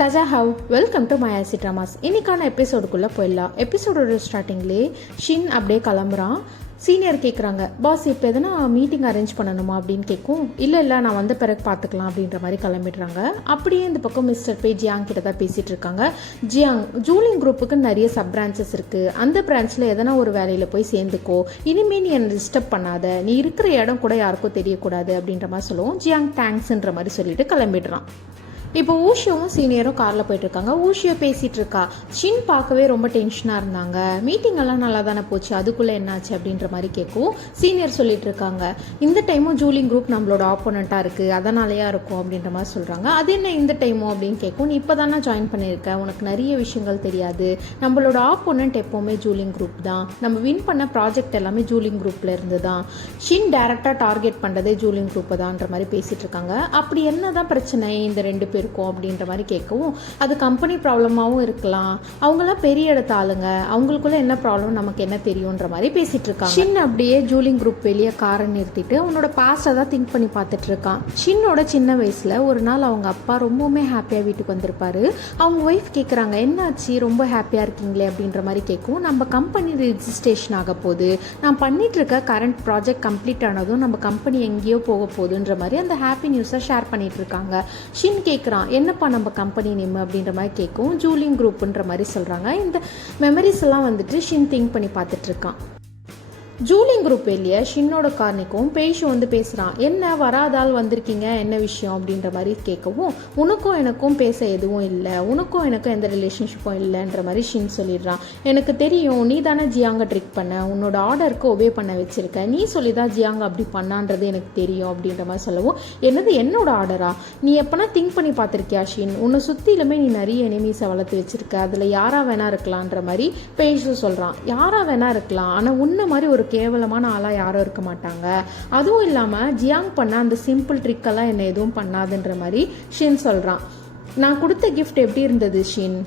தஜா have welcome to மயாசி dramas. இன்னைக்கான எபிசோடுக்குள்ளே போயிடலாம். எபிசோடோட ஸ்டார்டிங்லேயே ஷின் அப்படியே கிளம்புறான். சீனியர் கேட்குறாங்க, பாஸ் இப்போ எதனா மீட்டிங் அரேஞ்ச் பண்ணணுமா அப்படின்னு கேட்கும். இல்லை நான் வந்த பிறகு பார்த்துக்கலாம் அப்படின்ற மாதிரி கிளம்பிடுறாங்க. அப்படியே இந்த பக்கம் மிஸ்டர் பே ஜியாங் கிட்ட தான் பேசிகிட்டு இருக்காங்க. ஜியாங், ஜூலிங் குரூப்புக்கு நிறைய சப் பிரான்ச்சஸ் இருக்குது. அந்த பிரான்ச்சில் எதனா ஒரு வேலையில் போய் சேர்ந்துக்கோ. இனிமேல் நீ என்னை டிஸ்டர்ப் பண்ணாத. நீ இருக்கிற இடம் கூட யாருக்கும் தெரியக்கூடாது அப்படின்ற மாதிரி சொல்லுவோம். ஜியாங் தேங்க்ஸ்ன்ற மாதிரி சொல்லிட்டு கிளம்பிடுறான். இப்போ ஊஷியோவும் சீனியரும் காரில் போயிட்டு இருக்காங்க. ஊஷியோ பேசிகிட்டு இருக்கா. ஷின் பார்க்கவே ரொம்ப டென்ஷனாக இருந்தாங்க. மீட்டிங் எல்லாம் நல்லா தானே போச்சு, அதுக்குள்ளே என்னாச்சு அப்படின்ற மாதிரி கேட்கும். சீனியர் சொல்லிட்டு இருக்காங்க, இந்த டைமும் ஜூலிங் குரூப் நம்மளோட ஆப்போனண்ட்டாக இருக்குது, அதனாலயா இருக்கும் அப்படின்ற மாதிரி சொல்கிறாங்க. அது என்ன இந்த டைமும் அப்படின்னு கேட்கும். நீ இப்போ தானே ஜாயின் பண்ணியிருக்க, உனக்கு நிறைய விஷயங்கள் தெரியாது. நம்மளோட ஆப்போனண்ட் எப்போவுமே ஜூலிங் குரூப் தான். நம்ம வின் பண்ண ப்ராஜெக்ட் எல்லாமே ஜூலிங் குரூப்பில் இருந்து தான். ஷின் டேரெக்டாக டார்கெட் பண்ணுறதே ஜூலிங் குரூப்பை தான்ற மாதிரி பேசிகிட்டு இருக்காங்க. அப்படி என்ன தான் பிரச்சனை இந்த ரெண்டு பேருக்கும் அப்படின்ற மாதிரி கேட்கவும், அது கம்பெனி ப்ராப்ளமாகவும் இருக்கலாம், அவங்களாம் பெரிய இடத்த ஆளுங்க, அவங்களுக்குள்ள என்ன ப்ராப்ளம் நமக்கு என்ன தெரியுன்ற மாதிரி பேசிட்டு இருக்காங்க. ஷின் அப்படியே ஜூலிங் குரூப் வெளியே காரை நிறுத்திட்டு அவனோட பாஸ்டை தான் திங்க் பண்ணி பார்த்துட்டு இருக்கான். ஷின்னோட சின்ன வயசுல ஒரு நாள் அவங்க அப்பா ரொம்பவுமே ஹாப்பியா வீட்டுக்கு வந்திருப்பாரு. அவங்க ஒய்ஃப் கேட்குறாங்க, என்னாச்சு ரொம்ப ஹாப்பியா இருக்கீங்களே அப்படின்ற மாதிரி கேட்கும். நம்ம கம்பெனி ரெஜிஸ்ட்ரேஷன் ஆக போகுது, நான் பண்ணிட்டு இருக்க கரண்ட் ப்ராஜெக்ட் கம்ப்ளீட் ஆனதும் நம்ம கம்பெனி எங்கேயோ போக போகுதுன்ற மாதிரி அந்த ஹாப்பி நியூஸை ஷேர் பண்ணிட்டு இருக்காங்க. ஷின் கேட்குறான், என்னப்பா நம்ம கம்பெனி நேம் அப்படின்ற மாதிரி கேட்கும். ஜூலிங் குரூப்ன்ற மாதிரி சொல்கிறாங்க. இந்த மெமரிஸ் எல்லாம் வந்துட்டு ஷின் திங்க் பண்ணி பார்த்துட்டு இருக்கான். ஜூலிங் குரூப் வெளியே ஷின்னோட கார்னிக்கும் பேஷு வந்து பேசுகிறான். என்ன வராதால் வந்திருக்கீங்க, என்ன விஷயம் அப்படின்ற மாதிரி கேட்கவும், உனக்கும் எனக்கும் பேச எதுவும் இல்லை, உனக்கும் எனக்கும் எந்த ரிலேஷன்ஷிப்பும் இல்லைன்ற மாதிரி ஷின் சொல்லிடுறான். எனக்கு தெரியும், நீ தானே ஜியாங்க ட்ரிக் பண்ண, உன்னோட ஆர்டருக்கு ஒபே பண்ண வச்சிருக்க, நீ சொல்லி தான் ஜியாங்க அப்படி பண்ணான்றது எனக்கு தெரியும் அப்படின்ற மாதிரி சொல்லவும், என்னது என்னோட ஆர்டரா, நீ எப்போனா திங்க் பண்ணி பார்த்துருக்கியா ஷின், உன்னை சுற்றிலுமே நீ நிறைய எனிமீஸை வளர்த்து வச்சிருக்க, அதில் யாரா வேணா இருக்கலான்ற மாதிரி பேஷு சொல்கிறான். யாரா வேணா இருக்கலாம், ஆனால் உன்ன மாதிரி ஒரு கேவலமான ஆளாக யாரும் இருக்க மாட்டாங்க. அதுவும் இல்லாமல் ஜியாங் பண்ண அந்த சிம்பிள் ட்ரிக்கெல்லாம் என்ன எதுவும் பண்ணாதுன்ற மாதிரி ஷின் சொல்கிறான். நான் கொடுத்த கிஃப்ட் எப்படி இருந்தது ஷின்,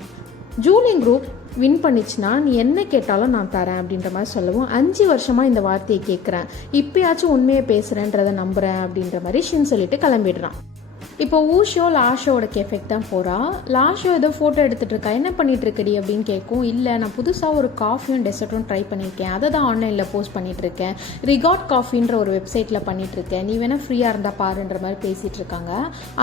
ஜூலிங் குரூப் வின் பண்ணிச்சுன்னா நீ என்ன கேட்டாலும் நான் தரேன் அப்படின்ற மாதிரி சொல்லவும், 5 வருஷமாக இந்த வார்த்தையை கேட்குறேன், இப்பயாச்சும் உண்மையை பேசுகிறேன்றதை நம்புகிறேன் அப்படின்ற மாதிரி ஷின் சொல்லிட்டு கிளம்பிடுறான். இப்போ ஊஷோ லாஷோட கேஃபேக்கு தான் போகிறா. லாஷோ ஏதோ ஃபோட்டோ எடுத்துகிட்டு இருக்கா. என்ன பண்ணிட்டு இருக்கடி அப்படின்னு கேட்கும். இல்லை, நான் புதுசாக ஒரு காஃபியும் டெசர்ட்டும் ட்ரை பண்ணியிருக்கேன், அதை தான் ஆன்லைனில் போஸ்ட் பண்ணிகிட்ருக்கேன், ரிகார்ட் காஃபின்ற ஒரு வெப்சைட்டில் பண்ணிகிட்ருக்கேன், நீ வேணால் ஃப்ரீயாக இருந்தால் பாருன்ற மாதிரி பேசிகிட்டு இருக்காங்க.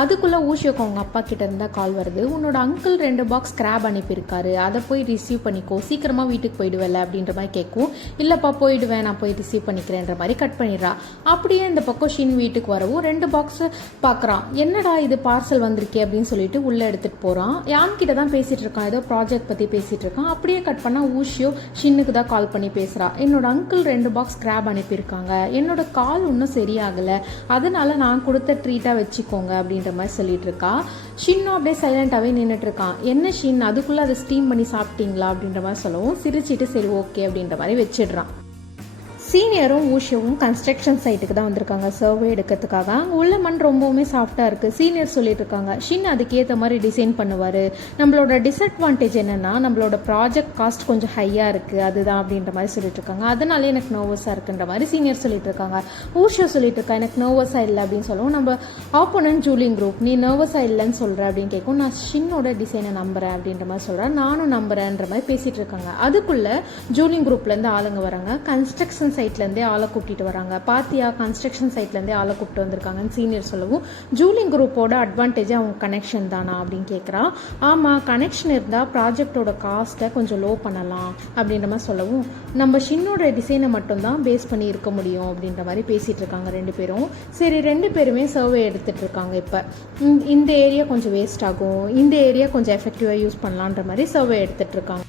அதுக்குள்ளே ஊஷோக்கு அவங்க அப்பா கிட்ட இருந்தால் கால் வருது. உன்னோட அங்கிள் 2 பாக்ஸ் கிராப் அனுப்பியிருக்காரு, அதை போய் ரிசீவ் பண்ணிக்கோ, சீக்கிரமாக வீட்டுக்கு போயிடுவேல அப்படின்ற மாதிரி கேட்கும். இல்லைப்பா போயிடுவேன், நான் போய் ரிசீவ் பண்ணிக்கிறேன்ற மாதிரி கட் பண்ணிடுறா. அப்படியே இந்த பக்கம் ஷின் வீட்டுக்கு வரவும் 2 பாக்ஸ் பார்க்குறான். என்னடா இது பார்சல் வந்திருக்கே அப்படின்னு சொல்லிட்டு உள்ளே எடுத்துகிட்டு போகிறான். யான் கிட்ட தான் பேசிகிட்டு இருக்கான், ஏதோ ப்ராஜெக்ட் பற்றி பேசிகிட்டு இருக்கான். அப்படியே கட் பண்ணால் ஊஷியோ ஷின்னுக்கு தான் கால் பண்ணி பேசுகிறா. என்னோட அங்கிள் 2 பாக்ஸ் கிராப் அனுப்பியிருக்காங்க, என்னோட கால் இன்னும் சரியாகலை, அதனால நான் கொடுத்த ட்ரீட்டாக வச்சுக்கோங்க அப்படின்ற மாதிரி சொல்லிட்டு இருக்கா. ஷின்னும் அப்படியே சைலண்டாகவே நின்றுட்டு இருக்கான். என்ன ஷின், அதுக்குள்ளே அதை ஸ்டீம் பண்ணி சாப்பிட்டீங்களா அப்படின்ற மாதிரி சொல்லவும் சிரிச்சிட்டு சரி ஓகே அப்படின்ற மாதிரி வச்சிடுறான். சீனியரும் ஊஷியோவும் கன்ஸ்ட்ரக்ஷன் சைட்டுக்கு தான் வந்திருக்காங்க சர்வே எடுக்கிறதுக்காக. அங்கே உள்ள மண் ரொம்பவுமே சாஃப்டாக இருக்குது. சீனியர் சொல்லிட்டு இருக்காங்க, ஷின் அதுக்கேற்ற மாதிரி டிசைன் பண்ணுவார், நம்மளோட டிஸ்அட்வான்டேஜ் என்னென்னா நம்மளோட ப்ராஜெக்ட் காஸ்ட் கொஞ்சம் ஹையாக இருக்குது அதுதான் அப்படின்ற மாதிரி சொல்லிட்டு இருக்காங்க. அதனாலே எனக்கு நர்வஸாக இருக்குன்ற மாதிரி சீனியர் சொல்லிட்டு இருக்காங்க. ஊஷியோ சொல்லிட்டு இருக்கா, எனக்கு நர்வஸாக இல்லை அப்படின்னு சொல்லுவோம். நம்ம ஆப்போனன்ட் ஜூலிங் குரூப், நீ நர்வஸாக இல்லைன்னு சொல்கிற அப்படின்னு கேட்கும். நான் ஷின்னோட டிசைனை நம்புகிறேன் அப்படின்ற மாதிரி சொல்கிறேன். நானும் நம்புறேன்ற மாதிரி பேசிகிட்டு இருக்காங்க. அதுக்குள்ளே ஜூலிங் குரூப்லேருந்து ஆளுங்க வராங்க. கன்ஸ்ட்ரக்ஷன் சைட்லேருந்தே ஆளை கூப்பிட்டு வராங்க. பாத்தியா, கன்ஸ்ட்ரக்ஷன் சைட்லேருந்தே ஆளை கூப்பிட்டு வந்திருக்காங்கன்னு சீனியர் சொல்லவும், ஜூலிங் குரூப்போட அட்வான்டேஜ் அவங்க கனெக்ஷன் தானா அப்படின்னு கேட்குறா. ஆமாம், கனெக்ஷன் இருந்தால் ப்ராஜெக்டோட காஸ்ட்டை கொஞ்சம் லோ பண்ணலாம் அப்படின்ற மாதிரி சொல்லவும், நம்ம ஷின்னோட டிசைனை மட்டும்தான் பேஸ் பண்ணி இருக்க முடியும் அப்படின்ற மாதிரி பேசிகிட்டு இருக்காங்க 2 பேரும். சரி, 2 பேருமே சர்வே எடுத்துகிட்டு இருக்காங்க. இப்போ இந்த ஏரியா கொஞ்சம் வேஸ்ட் ஆகும், இந்த ஏரியா கொஞ்சம் எஃபெக்டிவாக யூஸ் பண்ணலான்ற மாதிரி சர்வே எடுத்துகிட்டு இருக்காங்க.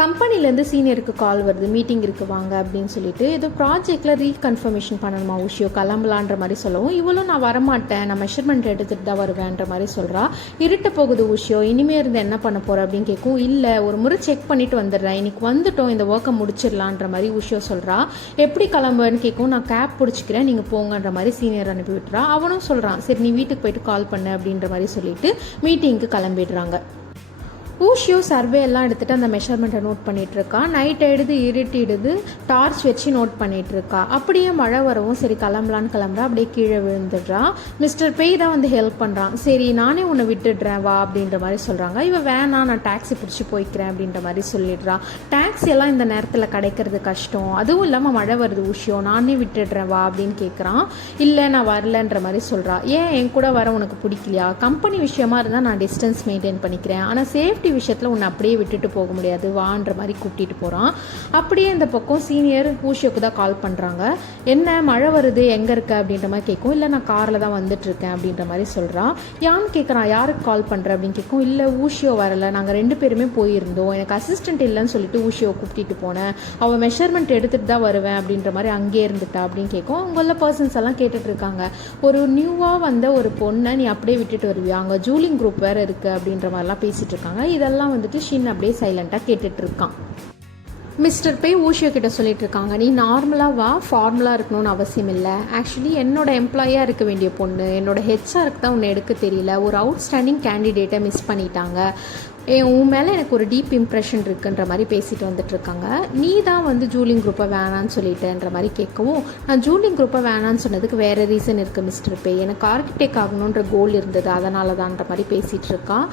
கம்பெனிலேருந்து சீனியருக்கு கால் வருது, மீட்டிங் இருக்குது வாங்க அப்படின்னு சொல்லிட்டு. ஏதோ ப்ராஜெக்டில் ரீகன்ஃபர்மேஷன் பண்ணணுமா ஊஷியோ, கிளம்பலான்ற மாதிரி சொல்லவும், இவ்வளோ நான் வரமாட்டேன், நான் மெஷர்மெண்ட் எடுத்துகிட்டு தான் வருவேன்ற மாதிரி சொல்கிறா. இருட்ட போகுது ஊஷியோ, இனிமேல் இருந்து என்ன பண்ண போகிற அப்படின்னு கேட்கும். இல்லை, ஒரு முறை செக் பண்ணிட்டு வந்துடுறேன், இன்னைக்கு வந்துட்டோம், இந்த ஒர்க்கை முடிச்சிடலான்ற மாதிரி ஊஷியோ சொல்கிறா. எப்படி கிளம்புன்னு கேட்கும். நான் கேப் பிடிச்சிக்கிறேன், நீங்கள் போங்கன்ற மாதிரி சீனியர் அனுப்பி விட்டுறா. அவனும் சொல்கிறான், சரி நீ வீட்டுக்கு போயிட்டு கால் பண்ணு அப்படின்ற மாதிரி சொல்லிட்டு மீட்டிங்க்கு கிளம்பிடுறாங்க. ஊஷியோ சர்வே எல்லாம் எடுத்துகிட்டு அந்த மெஷர்மெண்ட்டை நோட் பண்ணிகிட்டு இருக்கா. நைட் ஆயிடுது, இருட்டிடுது, டார்ச் வச்சு நோட் பண்ணிகிட்டு இருக்கா. அப்படியே மழை வரவும் சரி கிளம்பலான்னு கிளம்புறா. அப்படியே கீழே விழுந்துடுறா. மிஸ்டர் பெய் தான் வந்து ஹெல்ப் பண்ணுறான். சரி நானே உன்னை விட்டுடுறேன் வா அப்படின்ற மாதிரி சொல்கிறாங்க. இவன் வேணாம் நான் டாக்ஸி பிடிச்சி போய்க்கிறேன் அப்படின்ற மாதிரி சொல்லிடுறா. டாக்ஸி எல்லாம் இந்த நேரத்தில் கிடைக்கிறது கஷ்டம், அதுவும் இல்லாமல் மழை வருது ஊஷியோ, நானே விட்டுடுறேன் வா அப்படின்னு கேட்குறான். இல்லை நான் வரலன்ற மாதிரி சொல்கிறா. ஏன் என் கூட வர உனக்கு பிடிக்கலையா? கம்பெனி விஷயமா இருந்தால் நான் டிஸ்டன்ஸ் மெயின்டைன் பண்ணிக்கிறேன், ஆனால் சேஃப்டி விஷயத்தில் உன்னை அப்படியே விட்டுட்டு போக முடியாது வான்ற மாதிரி கூட்டிகிட்டு போகிறான். அப்படியே இந்த பக்கம் சீனியர் ஊஷியோக்கு தான் கால் பண்ணுறாங்க. என்ன மழை வருது, எங்கே இருக்க அப்படின்ற மாதிரி கேட்கும். இல்லை நான் காரில் தான் வந்துட்டு இருக்கேன் அப்படின்ற மாதிரி சொல்கிறான். யான்னு கேட்குறான். யாருக்கு கால் பண்ணுற அப்படின்னு கேட்கும். இல்லை ஊஷியோ வரல, நாங்கள் 2 பேருமே போயிருந்தோம், எனக்கு அசிஸ்டன்ட் இல்லைன்னு சொல்லிட்டு ஊஷியோ கூப்பிட்டு போனேன், அவள் மெஷர்மெண்ட் எடுத்துகிட்டு தான் வருவேன் அப்படின்ற மாதிரி அங்கேயே இருந்துட்டா அப்படின்னு கேட்கும். அவங்கள பர்சன்ஸ் எல்லாம் கேட்டுட்டு இருக்காங்க. ஒரு நியூவாக வந்த ஒரு பொண்ணை நீ அப்படியே விட்டுட்டு வருவியா, அங்கே ஜூலிங் குரூப் வேறு இருக்குது அப்படின்ற மாதிரிலாம் பேசிகிட்டு இருக்காங்க. இதெல்லாம் வந்துட்டு ஷின் அப்படியே சைலண்டாக கேட்டுட்டு இருக்கான். மிஸ்டர் பெய் ஊஷியோ கிட்ட சொல்லிட்டு இருக்காங்க. நீ நார்மலாக வா, ஃபார்மலாக இருக்கணும்னு அவசியம் இல்லை. ஆக்சுவலி என்னோட எம்ப்ளாயாக இருக்க வேண்டிய பொண்ணு என்னோட ஹெச்ஆருக்கு தான் உன்னை எடுக்க தெரியல, ஒரு அவுட்ஸ்டாண்டிங் கேண்டிடேட்டை மிஸ் பண்ணிட்டாங்க, உன் மேலே எனக்கு ஒரு டீப் இம்ப்ரெஷன் இருக்குன்ற மாதிரி பேசிட்டு வந்துட்டுருக்காங்க. நீ தான் வந்து ஜூலிங் குரூப்பை வேணான்னு சொல்லிட்டேன்ற மாதிரி கேட்கவும், நான் ஜூலிங் குரூப்பை வேணான்னு சொன்னதுக்கு வேறு ரீசன் இருக்குது மிஸ்டர் பெய், எனக்கு ஆர்கிடெக்ட் ஆகணுன்ற கோல் இருந்தது அதனால தான்ற மாதிரி பேசிகிட்டு இருக்கான்.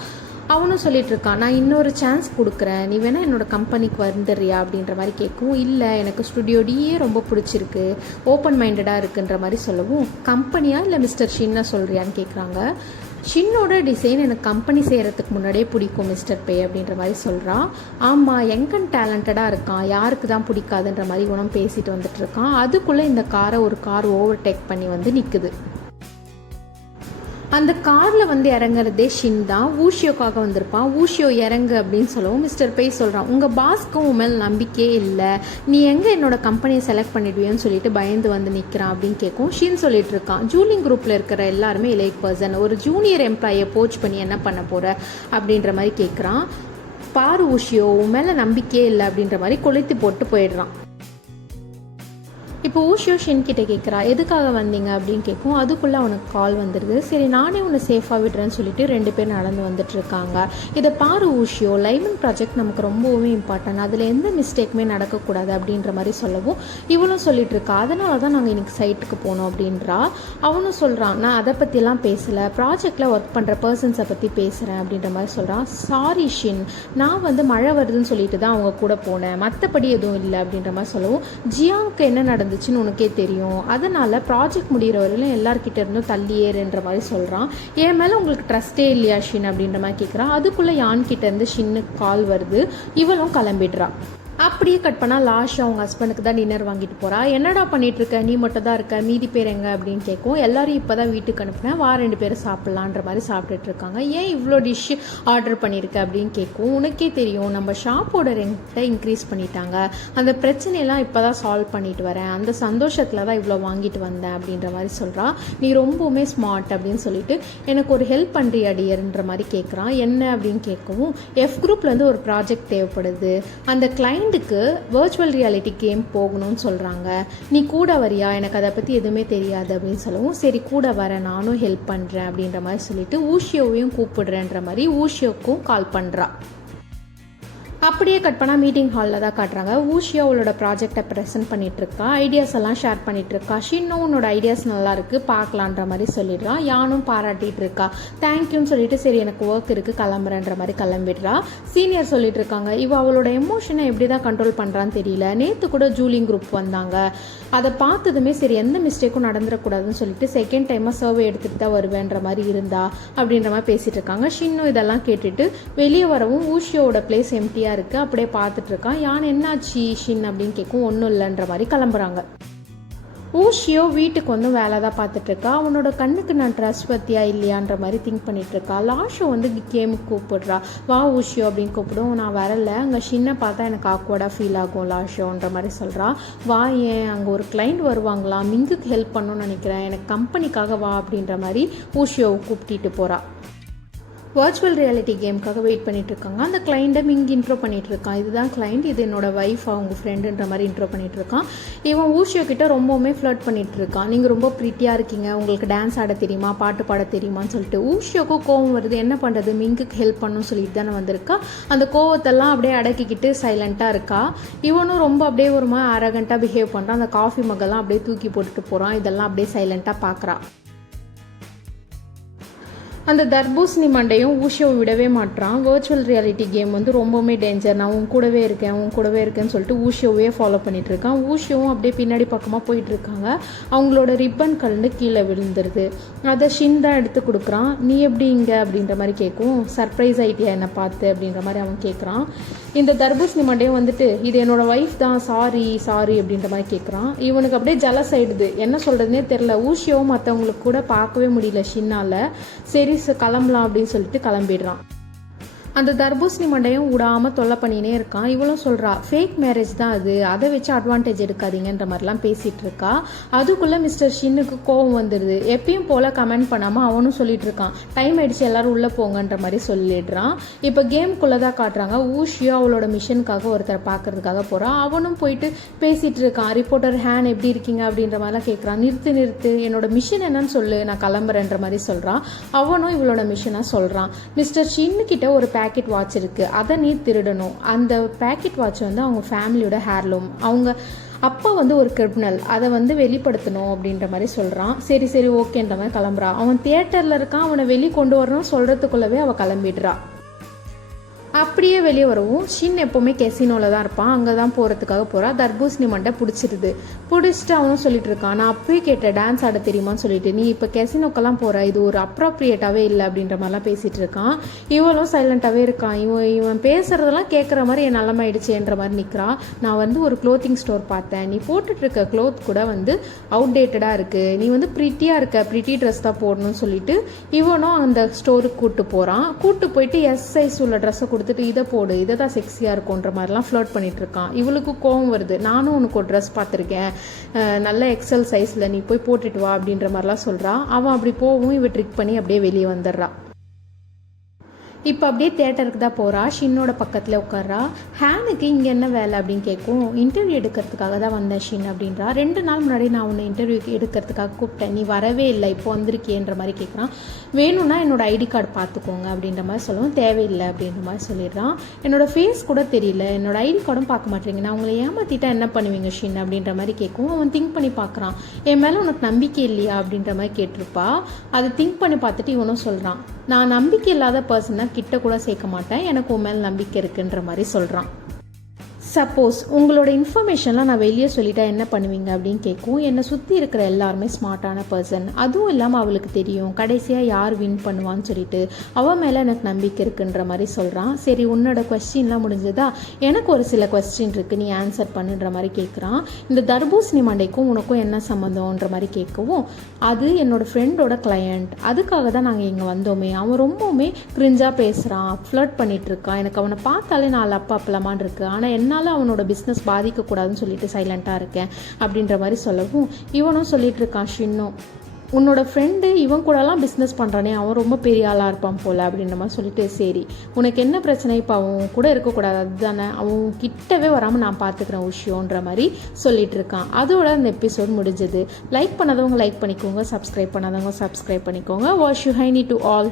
அவனும் சொல்லிட்டு இருக்கான், நான் இன்னொரு சான்ஸ் கொடுக்குறேன், நீ வேணால் என்னோட கம்பெனிக்கு வந்துடுறியா அப்படின்ற மாதிரி கேட்கும். இல்லை எனக்கு ஸ்டுடியோ டியே ரொம்ப பிடிச்சிருக்கு, ஓப்பன் மைண்டடாக இருக்குன்ற மாதிரி சொல்லவும், கம்பெனியா இல்லை மிஸ்டர் ஷின்னா சொல்கிறியான்னு கேட்குறாங்க. ஷின்னோட டிசைன் எனக்கு கம்பெனி செய்கிறதுக்கு முன்னாடியே பிடிக்கும் மிஸ்டர் பே அப்படின்ற மாதிரி சொல்கிறான். ஆமாம் யங் அண்ட் டேலண்டடாக இருக்கான், யாருக்கு தான் பிடிக்காதுன்ற மாதிரி இவனும் பேசிட்டு வந்துட்டு இருக்கான். அதுக்குள்ளே இந்த காரை ஒரு கார் ஓவர்டேக் பண்ணி வந்து நிற்குது. அந்த காரில் வந்து இறங்குறதே ஷின் தான். ஊஷியோக்காக வந்திருப்பான். ஊஷியோ இறங்கு அப்படின்னு சொல்லவும் மிஸ்டர் பெய் சொல்கிறான், உங்கள் பாஸ்க்கும் உன் மேல் நம்பிக்கையே இல்லை, நீ எங்கே என்னோட கம்பெனியை செலக்ட் பண்ணிடுவியோன்னு சொல்லிட்டு பயந்து வந்து நிற்கிறான் அப்படின்னு கேட்கும். ஷின் சொல்லிட்டு இருக்கான், ஜூலிங் குரூப்பில் இருக்கிற எல்லாருமே எலைட் பர்சன், ஒரு ஜூனியர் எம்ப்ளாயை போச் பண்ணி என்ன பண்ண போகிற அப்படின்ற மாதிரி கேட்குறான். பாரு ஊஷியோ, உன் மேலே நம்பிக்கையே இல்லை அப்படின்ற மாதிரி கொளுத்தி போட்டு போயிடுறான். இப்போ ஊஷியோ ஷின் கிட்ட கேட்குறா, எதுக்காக வந்தீங்க அப்படின்னு கேட்கும். அதுக்குள்ளே அவனுக்கு கால் வந்துடுது. சரி நானே உன்னை சேஃபாக விடுறேன்னு சொல்லிட்டு 2 பேர் நடந்து வந்துட்டு இருக்காங்க. இதை பாரு ஊஷியோ, லைமன் ப்ராஜெக்ட் நமக்கு ரொம்பவுமே இம்பார்ட்டன்ட், அதில் எந்த மிஸ்டேக்குமே நடக்கக்கூடாது அப்படின்ற மாதிரி சொல்லவும் இவளும் சொல்லிட்டு இருக்கா, அதனால தான் நாங்கள் இன்னைக்கு சைட்டுக்கு போனோம் அப்படின்றா. அவனும் சொல்கிறான், நான் அதை பற்றிலாம் பேசலை, ப்ராஜெக்டில் ஒர்க் பண்ணுற பர்சன்ஸை பற்றி பேசுகிறேன் அப்படின்ற மாதிரி சொல்கிறான். சாரி ஷின், நான் வந்து மழை வருதுன்னு சொல்லிட்டு தான் அவங்க கூட போனேன், மற்றபடி எதுவும் இல்லை அப்படின்ற மாதிரி சொல்லவும், ஜியாவுக்கு என்ன நடந்துச்சுன்னு உனக்கே தெரியும், அதனால ப்ராஜெக்ட் முடிகிற வரையிலும் எல்லார்கிட்ட இருந்தும் தள்ளி ஏறுன்ற மாதிரி சொல்கிறான். என் மேலே உங்களுக்கு ட்ரஸ்டே இல்லையா ஷின் அப்படின்ற மாதிரி கேட்குறான். அதுக்குள்ளே யான் கிட்ட இருந்து ஷின்னுக்கு கால் வருது. இவளும் கிளம்பிடுறா. அப்படியே கட் பண்ணால் லாஷ் அவங்க ஹஸ்பண்டுக்கு தான் டின்னர் வாங்கிட்டு போகிறா. என்னடா பண்ணிட்டு இருக்க, நீ மட்டும் தான் இருக்க, மீதி பேர் எங்க அப்படின்னு கேட்கும். எல்லாரும் இப்போ தான் வீட்டுக்கு அனுப்புனேன், 2 பேரும் சாப்பிட்லான்ற மாதிரி சாப்பிட்டுட்டு இருக்காங்க. ஏன் இவ்வளோ டிஷ் ஆர்டர் பண்ணியிருக்க அப்படின்னு கேட்கும். உனக்கே தெரியும் நம்ம ஷாப்போட ரெண்ட்டை இன்க்ரீஸ் பண்ணிட்டாங்க, அந்த பிரச்சனையெல்லாம் இப்போ தான் சால்வ் பண்ணிட்டு வரேன், அந்த சந்தோஷத்தில் தான் இவ்வளோ வாங்கிட்டு வந்தேன் அப்படின்ற மாதிரி சொல்கிறா. நீ ரொம்பவுமே ஸ்மார்ட் அப்படின்னு சொல்லிட்டு எனக்கு ஒரு ஹெல்ப் பண்ணுறியா டியர்ன்ற மாதிரி கேட்குறான். என்ன அப்படின்னு கேட்கவும், எஃப் குரூப்லேருந்து ஒரு ப்ராஜெக்ட் தேவைப்படுது, அந்த கிளைண்ட் வர்ச்சுவல் ரியாலிட்டி கேம் போகணும்னு சொல்கிறாங்க, நீ கூட வரியா, எனக்கு அதை பற்றி எதுவுமே தெரியாது அப்படின்னு சொல்லவும், சரி கூட வரேன், நானும் ஹெல்ப் பண்ணுறேன் அப்படின்ற மாதிரி சொல்லிட்டு ஊஷியோவையும் கூப்பிடுறேன்ற மாதிரி ஊஷியோக்கும் கால் பண்ணுறா. அப்படியே கட் பண்ணால் மீட்டிங் ஹாலில் தான் காட்டுறாங்க. ஊஷியா அவளோட ப்ராஜெக்டை ப்ரெசென்ட் பண்ணிகிட்ருக்கா, ஐடியாஸ் எல்லாம் ஷேர் பண்ணிகிட்ருக்கா. ஷின்னும் உன்னோட ஐடியாஸ் நல்லா இருக்குது பார்க்கலான்ற மாதிரி சொல்லிடுறான். யானும் பாராட்டிகிட்டு இருக்கா. தேங்க்யூன்னு சொல்லிட்டு சரி எனக்கு ஒர்க் இருக்குது கிளம்புறேன்ற மாதிரி கிளம்பிடுறா. சீனியர் சொல்லிட்டு இருக்காங்க, இவள் அவளோட எமோஷனை எப்படி தான் கண்ட்ரோல் பண்ணுறான்னு தெரியல, நேற்று கூட ஜூலிங் குரூப் வந்தாங்க, அதை பார்த்ததுமே சரி எந்த மிஸ்டேக்கும் நடந்துடக்கூடாதுன்னு சொல்லிட்டு செகண்ட் டைமாக சர்வே எடுத்துகிட்டு தான் வருவேன்ற மாதிரி இருந்தா அப்படின்ற மாதிரி பேசிகிட்டு இருக்காங்க. ஷின்னும் இதெல்லாம் கேட்டுட்டு வெளியே வரவும் ஊஷியோட பிளேஸ் எம்டியாக இருக்கு, அப்படியே பார்த்துட்டு இருக்கான். யான் என்னாச்சு ஷின் அப்படின்னு கேட்கும். ஒன்றும் இல்லைன்ற மாதிரி கிளம்புறாங்க. ஊஷியோ வீட்டுக்கு வந்து வேலை தான் பார்த்துட்டு இருக்கா. அவனோட கண்ணுக்கு நான் ட்ரஸ்ட் பற்றியா இல்லையான்ற மாதிரி திங்க் பண்ணிட்டு இருக்கா. லாஷோ வந்து கேமுக்கு கூப்பிடுறா. வா ஊஷியோ அப்படின்னு கூப்பிடும். நான் வரல, அங்கே ஷின்னை பார்த்தா எனக்கு ஆக்வர்டாக ஃபீல் ஆகும் லாஷோன்ற மாதிரி சொல்கிறா. வா, ஏன் அங்கே ஒரு கிளைண்ட் வருவாங்களாம், மிங்குக்கு ஹெல்ப் பண்ணணும்னு நினைக்கிறேன், எனக்கு கம்பெனிக்காக வா அப்படின்ற மாதிரி ஊஷியோவை கூப்பிட்டு போகிறா. வர்ச்சுவல் ரியாலிட்டி கேமுக்காக வெயிட் பண்ணிட்டு இருக்காங்க. அந்த கிளைண்ட்டை மிங் இன்ட்ரோ பண்ணிட்டு இருக்கான். இதுதான் கிளைண்ட், இது என்னோட வைஃப், அவங்க ஃப்ரெண்டுன்ற மாதிரி இன்ட்ரோ பண்ணிட்டு இருக்கான். இவன் ஊஷியோ கிட்ட ரொம்பவுமே ஃப்ளர்ட் பண்ணிட்டு இருக்கான். நீங்கள் ரொம்ப ப்ரிட்டியாக இருக்கீங்க, உங்களுக்கு டான்ஸ் ஆட தெரியுமா, பாட்டு பாட தெரியுமான்னு சொல்லிட்டு. ஊஷியோக்கும் கோவம் வருது. என்ன பண்ணுறது, மிங்குக்கு ஹெல்ப் பண்ணணும்னு சொல்லிட்டு தானே வந்திருக்கா. அந்த கோவத்தெல்லாம் அப்படியே அடக்கிக்கிட்டு சைலண்ட்டாக இருக்கா. இவனும் ரொம்ப அப்படியே ஒரு மாதிரி அரகண்ட்டாக பிஹேவ் பண்ணுறான். அந்த காஃபி மக்கெல்லாம் அப்படியே தூக்கி போட்டுட்டு போகிறான். இதெல்லாம் அப்படியே சைலண்ட்டாக பார்க்குறா. அந்த தர்பூசணி மண்டையும் ஊஷியோவை விடவே மாட்டான். வர்ச்சுவல் ரியாலிட்டி கேம் வந்து ரொம்பவுமே டேஞ்சர், நான் உன் கூடவே இருக்கேன்னு சொல்லிட்டு ஊஷியோவே ஃபாலோ பண்ணிட்டு இருக்கான். ஊஷியோவும் அப்படியே பின்னாடி பக்கமாக போயிட்டு இருக்காங்க. அவங்களோட ரிப்பன் கலந்து கீழே விழுந்துருது. அதை ஷின் தான் எடுத்து கொடுக்குறான். நீ எப்படி இங்கே அப்படின்ற மாதிரி கேட்கும். சர்ப்ரைஸ் ஐடியா என்னை பார்த்து அப்படின்ற மாதிரி அவன் கேட்குறான். இந்த தர்பூசணி மண்டையும் வந்துட்டு இது என்னோட ஒய்ஃப் தான், சாரி அப்படின்ற மாதிரி கேட்குறான். இவனுக்கு அப்படியே ஜலஸ் ஆயிடுது, என்ன சொல்கிறதுனே தெரில. ஊஷியோவும் மற்றவங்களுக்கு கூட பார்க்கவே முடியல ஷின்னால். சரி கிளம்பலாம் அப்படின்னு சொல்லிட்டு கிளம்பிடுறான். அந்த தர்பூசணி மண்டையும் விடாமல் தொல்லை பண்ணினே இருக்கான். இவளும் சொல்கிறா ஃபேக் மேரேஜ் தான் அது, அதை வச்சு அட்வான்டேஜ் எடுக்காதீங்கன்ற மாதிரிலாம் பேசிகிட்டு இருக்கா. அதுக்குள்ளே மிஸ்டர் ஷின்னுக்கு கோவம் வந்துடுது. எப்பயும் போல் கமெண்ட் பண்ணாமல் அவனும் சொல்லிட்டு இருக்கான், டைம் ஆயிடுச்சு எல்லாரும் உள்ளே போங்கன்ற மாதிரி சொல்லிடுறான். இப்போ கேமுக்குள்ளே தான் காட்டுறாங்க. ஊஷியோ அவளோட மிஷனுக்காக ஒருத்தரை பார்க்கறதுக்காக போகிறான். அவனும் போயிட்டு பேசிகிட்டு இருக்கான். ரிப்போர்ட்டர் ஹேன் எப்படி இருக்கீங்க அப்படின்ற மாதிரிலாம் கேட்குறான். நிறுத்து, என்னோட மிஷன் என்னன்னு சொல்லு, நான் கிளம்புறேன்ற மாதிரி சொல்கிறான். அவனும் இவளோட மிஷனாக சொல்கிறான். மிஸ்டர் ஷின்னுக்கிட்ட ஒரு பேக்கெட் வாட்ச் இருக்குது, அதை நீ திருடணும். அந்த பேக்கெட் வாட்ச் வந்து அவங்க ஃபேமிலியோட ஹேர்லூம், அவங்க அப்பா வந்து ஒரு கிரிமினல், அதை வந்து வெளிப்படுத்தணும் அப்படின்ற மாதிரி சொல்கிறான். சரி ஓகேன்ற மாதிரி கிளம்புறான். அவன் தியேட்டரில் இருக்கான். அவனை வெளியே கொண்டு வரணும் சொல்கிறதுக்குள்ளவே அவள் கிளம்பிடுறா. அப்படியே வெளியே வரவும் ஷின் எப்போவுமே கெசினோவில் தான் இருப்பான். அங்கே தான் போகிறதுக்காக போகிறான். தர்பூசணி மண்டை பிடிச்சிட்டு அவனும் சொல்லிட்டு இருக்கான், நான் அப்பயே கேட்டேன் டான்ஸ் ஆட தெரியுமான்னு சொல்லிட்டு, நீ இப்போ கெசினோக்கெல்லாம் போகிற, இது ஒரு அப்ராப்ரியேட்டாகவே இல்லை அப்படின்ற மாதிரிலாம் பேசிகிட்டு இருக்கான். இவளும் சைலண்ட்டாகவே இருக்கான். இவன் பேசுகிறதெல்லாம் கேட்குற மாதிரி என் நிலமாயிடுச்சுன்ற மாதிரி நிற்கிறான். நான் வந்து ஒரு க்ளோத்திங் ஸ்டோர் பார்த்தேன், நீ போட்டுட்ருக்க க்ளோத் கூட வந்து அவுடேட்டடாக இருக்குது, நீ வந்து ப்ரிட்டியாக இருக்க, ப்ரிட்டி ட்ரெஸ் தான் போடணும்னு சொல்லிட்டு இவனும் அந்த ஸ்டோருக்கு கூப்பிட்டு போகிறான். கூப்பிட்டு போயிட்டு எஸ் சைஸ் உள்ள ட்ரெஸ்ஸை கொடுத்துட்டு இதை போடு, இதை தான் செக்ஸியாக இருக்கும்ன்ற மாதிரிலாம் ஃப்ளர்ட் பண்ணிட்டு இருக்கான். இவளுக்கு கோவம் வருது. நானும் உனக்கு ஒரு ட்ரெஸ் பார்த்துருக்கேன், நல்ல எக்ஸல் சைஸில், நீ போய் போட்டுட்டு வா அப்படின்ற மாதிரிலாம் சொல்கிறான். அவன் அப்படி போகவும் இவ ட்ரிக் பண்ணி அப்படியே வெளியே வந்துடுறான். இப்போ அப்படியே தேட்டருக்கு தான் போகிறா. ஷின்னோட பக்கத்தில் உட்கார்றா. ஹேனுக்கு இங்கே என்ன வேலை அப்படின்னு கேட்கும். இன்டர்வியூ எடுக்கிறதுக்காக தான் வந்தேன் ஷின் அப்படின்றா. 2 நாள் முன்னாடி நான் உன்னை இன்டர்வியூக்கு எடுக்கிறதுக்காக கூப்பிட்டேன், நீ வரவே இல்லை, இப்போ வந்திருக்கேன்ற மாதிரி கேட்குறான். வேணும்னா என்னோட ஐடி கார்டு பார்த்துக்கோங்க அப்படின்ற மாதிரி சொல்லவும், தேவையில்லை அப்படின்ற மாதிரி சொல்லிடுறான். என்னோட ஃபேஸ் கூட தெரியல, என்னோட ஐடி கார்டும் பார்க்க மாட்டேங்க, நான் உங்களை ஏமாற்றிட்டா என்ன பண்ணுவீங்க ஷின் அப்படின்ற மாதிரி கேட்கும். அவன் திங்க் பண்ணி பார்க்குறான். என் மேலே உனக்கு நம்பிக்கை இல்லையா அப்படின்ற மாதிரி கேட்டிருப்பா. அதை திங்க் பண்ணி பார்த்துட்டு இவனும் சொல்கிறான், நான் நம்பிக்கை இல்லாத பர்சனை கிட்ட கூட சேர்க்க மாட்டேன், எனக்கு உன் மேல் நம்பிக்கை இருக்குன்ற மாதிரி சொல்கிறான். சப்போஸ் உங்களோட இன்ஃபர்மேஷன்லாம் நான் வெளியே சொல்லிட்டா என்ன பண்ணுவீங்க அப்படின்னு கேட்கும். என்னை சுற்றி இருக்கிற எல்லாருமே ஸ்மார்ட்டான பர்சன், அதுவும் இல்லாமல் அவளுக்கு தெரியும் கடைசியாக யார் வின் பண்ணுவான்னு சொல்லிட்டு, அவள் மேலே எனக்கு நம்பிக்கை இருக்குன்ற மாதிரி சொல்கிறான். சரி உன்னோட கொஸ்டின்லாம் முடிஞ்சதா, எனக்கு ஒரு சில கொஸ்டின் இருக்குது, நீ ஆன்சர் பண்ணுன்ற மாதிரி கேட்குறான். இந்த தர்பூசணி மண்டைக்கும் உனக்கும் என்ன சம்மந்தம்ன்ற மாதிரி கேட்கவும், அது என்னோடய ஃப்ரெண்டோட கிளையண்ட், அதுக்காக தான் நாங்கள் இங்கே வந்தோமே, அவன் ரொம்பவுமே கிரிஞ்சாக பேசுகிறான், ஃப்ளர்ட் பண்ணிகிட்ருக்கான், எனக்கு அவனை பார்த்தாலே 4 அப்பலாமான் இருக்குது, ஆனால் என்னால் அவனோட பிஸ்னஸ் பாதிக்கக்கூடாதுன்னு சொல்லிட்டு சைலண்ட்டாக இருக்கேன் அப்படின்ற மாதிரி சொல்லவும், இவனும் சொல்லிட்டு இருக்கான் ஷின்னும், உன்னோட ஃப்ரெண்டு இவன் கூடலாம் பிஸ்னஸ் பண்ணுறானே, அவன் ரொம்ப பெரிய ஆளாக இருப்பான் போல் அப்படின்ற மாதிரி சொல்லிட்டு, சரி உனக்கு என்ன பிரச்சனை, இப்போ அவன் கூட இருக்கக்கூடாது அதுதானே, அவன் கிட்டவே வராமல் நான் பார்த்துக்கிறேன் விஷயன்ற மாதிரி சொல்லிட்டு இருக்கான். அதோட அந்த எபிசோட் முடிஞ்சது. லைக் பண்ணாதவங்க லைக் பண்ணிக்கோங்க, சப்ஸ்கிரைப் பண்ணாதவங்க சப்ஸ்கிரைப் பண்ணிக்கோங்க. வாஷ் யூ ஹைனி டு ஆல்.